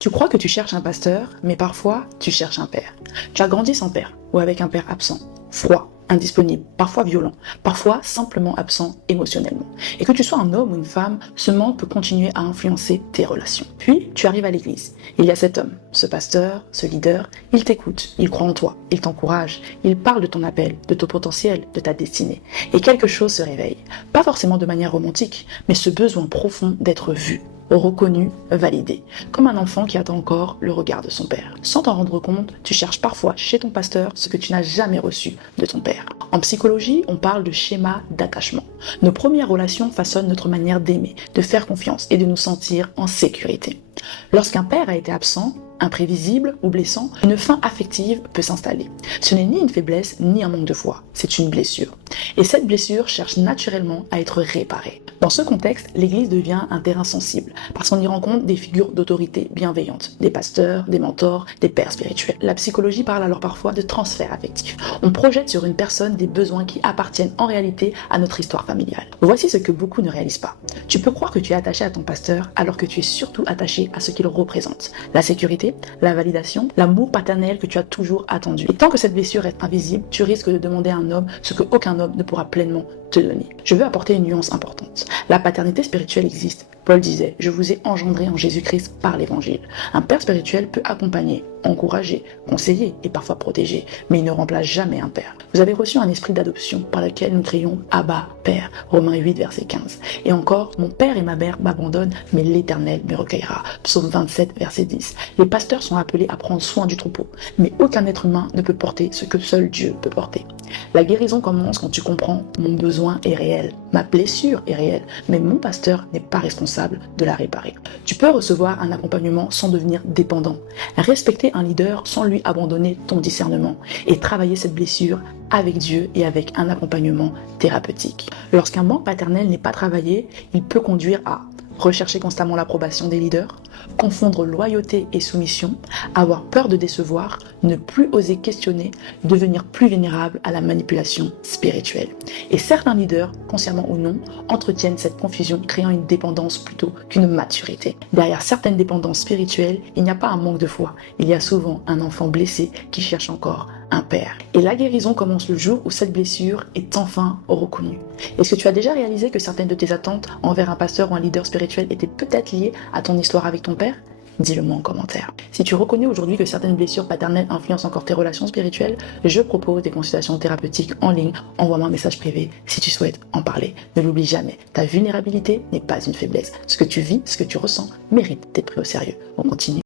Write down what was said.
Tu crois que tu cherches un pasteur, mais parfois tu cherches un père. Tu as grandi sans père ou avec un père absent, froid, indisponible, parfois violent, parfois simplement absent émotionnellement. Et que tu sois un homme ou une femme, ce manque peut continuer à influencer tes relations. Puis tu arrives à l'église. Il y a cet homme, ce pasteur, ce leader, il t'écoute, il croit en toi, il t'encourage, il parle de ton appel, de ton potentiel, de ta destinée. Et quelque chose se réveille. Pas forcément de manière romantique, mais ce besoin profond d'être vu, reconnu, validé, comme un enfant qui attend encore le regard de son père. Sans t'en rendre compte, tu cherches parfois chez ton pasteur ce que tu n'as jamais reçu de ton père. En psychologie, on parle de schéma d'attachement. Nos premières relations façonnent notre manière d'aimer, de faire confiance et de nous sentir en sécurité. Lorsqu'un père a été absent, imprévisible ou blessant, une faim affective peut s'installer. Ce n'est ni une faiblesse ni un manque de foi, c'est une blessure. Et cette blessure cherche naturellement à être réparée. Dans ce contexte, l'Église devient un terrain sensible, parce qu'on y rencontre des figures d'autorité bienveillantes, des pasteurs, des mentors, des pères spirituels. La psychologie parle alors parfois de transfert affectif. On projette sur une personne des besoins qui appartiennent en réalité à notre histoire familiale. Voici ce que beaucoup ne réalisent pas. Tu peux croire que tu es attaché à ton pasteur alors que tu es surtout attaché à ce qu'il représente. La sécurité, la validation, l'amour paternel que tu as toujours attendu. Et tant que cette blessure est invisible, tu risques de demander à un homme ce que aucun homme ne pourra pleinement te donner. Je veux apporter une nuance importante. La paternité spirituelle existe. Paul disait, je vous ai engendré en Jésus-Christ par l'évangile. Un père spirituel peut accompagner, encourager, conseiller et parfois protéger, mais il ne remplace jamais un père. Vous avez reçu un esprit d'adoption par lequel nous crions Abba, Père, Romains 8, verset 15. Et encore, mon père et ma mère m'abandonnent, mais l'Éternel me recueillera. Psaume 27, verset 10. Les pasteurs sont appelés à prendre soin du troupeau, mais aucun être humain ne peut porter ce que seul Dieu peut porter. La guérison commence quand tu comprends, mon besoin est réel, ma blessure est réelle, mais mon pasteur n'est pas responsable de la réparer. Tu peux recevoir un accompagnement sans devenir dépendant, respecter un leader sans lui abandonner ton discernement et travailler cette blessure avec Dieu et avec un accompagnement thérapeutique. Lorsqu'un manque paternel n'est pas travaillé, il peut conduire à rechercher constamment l'approbation des leaders, confondre loyauté et soumission, avoir peur de décevoir, ne plus oser questionner, devenir plus vulnérable à la manipulation spirituelle. Et certains leaders, consciemment ou non, entretiennent cette confusion, créant une dépendance plutôt qu'une maturité. Derrière certaines dépendances spirituelles, il n'y a pas un manque de foi, il y a souvent un enfant blessé qui cherche encore un père. Et la guérison commence le jour où cette blessure est enfin reconnue. Est-ce que tu as déjà réalisé que certaines de tes attentes envers un pasteur ou un leader spirituel étaient peut-être liées à ton histoire avec ton père ? Dis-le-moi en commentaire. Si tu reconnais aujourd'hui que certaines blessures paternelles influencent encore tes relations spirituelles, je propose des consultations thérapeutiques en ligne. Envoie-moi un message privé si tu souhaites en parler. Ne l'oublie jamais, ta vulnérabilité n'est pas une faiblesse. Ce que tu vis, ce que tu ressens, mérite d'être pris au sérieux. On continue.